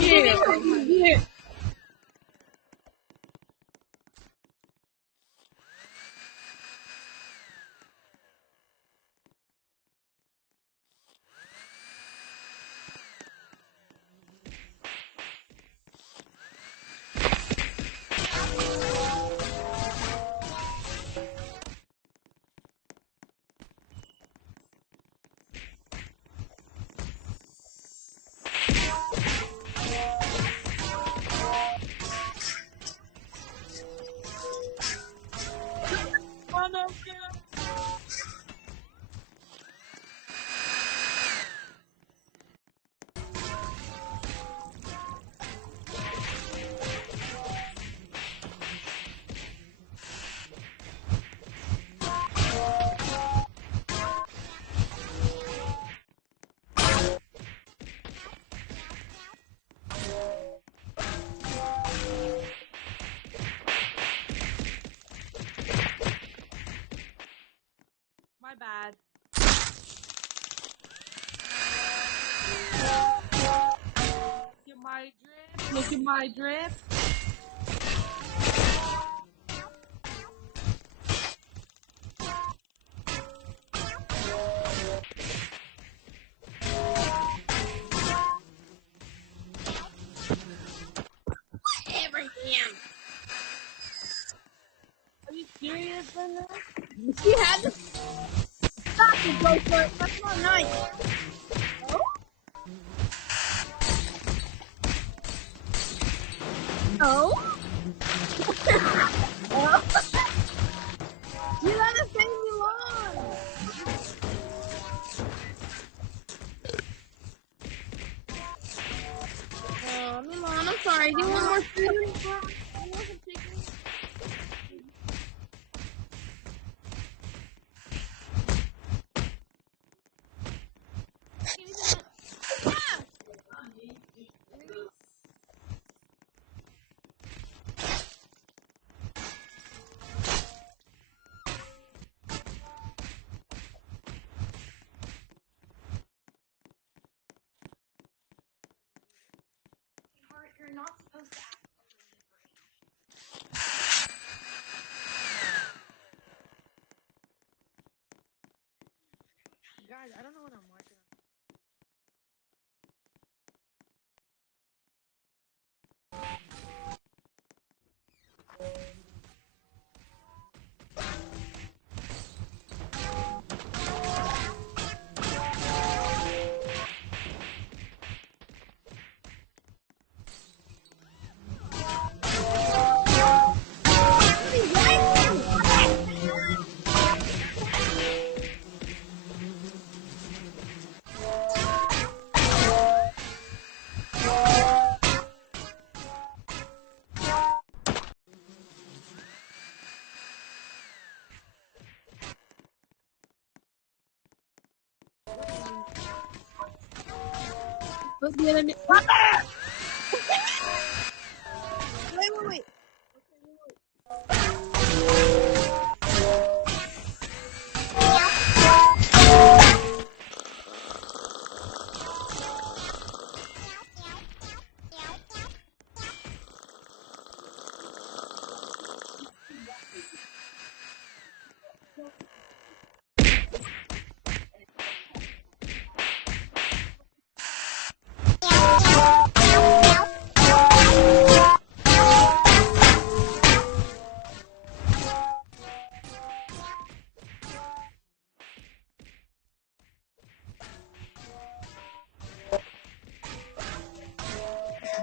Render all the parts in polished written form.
Yeah. My bad. Look at my drip. Look at my drip. Abraham. Are you serious, Linda? She had to stop to go for it. That's not nice. Oh? Oh? You gotta sing me along. Oh, Milan, I'm sorry. Do you want more food? You want some chicken? You're not supposed to act. Guys, I don't know what I'm watching. But the other day. Wait.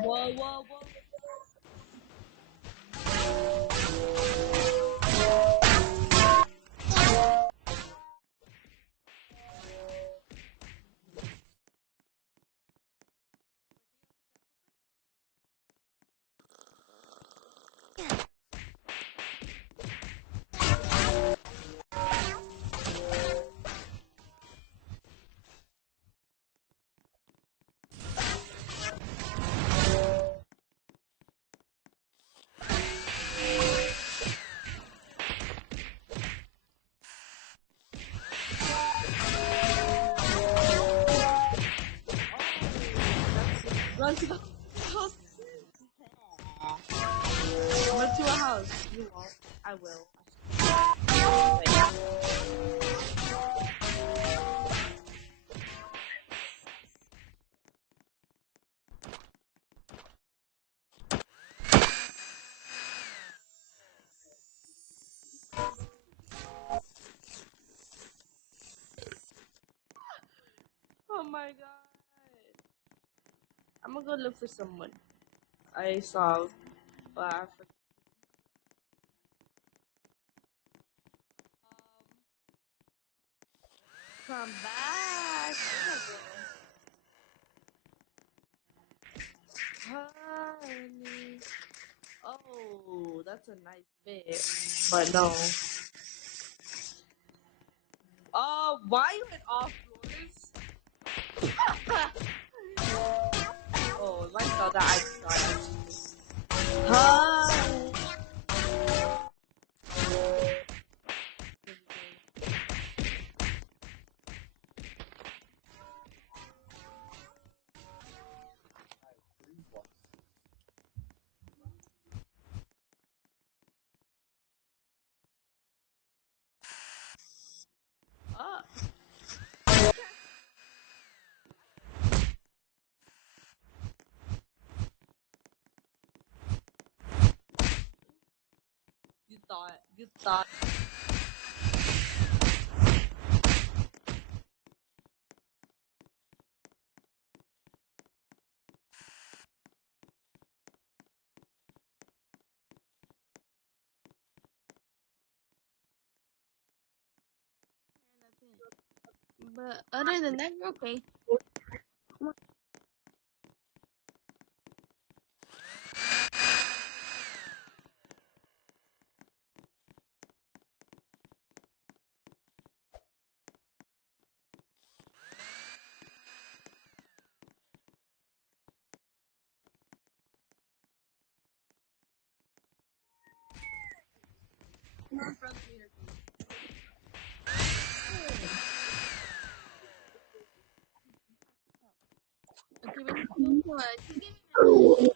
Whoa. Let's go. I will. Wait. Oh my god. I'm gonna go look for someone. I saw, but I forgot. Come back. Honey. Oh, that's a nice fit. But no. Oh, why you went off yours? Oh, if I saw that, I'd start. Honey. Oh. You thought. But other than that, you're okay. Okay, but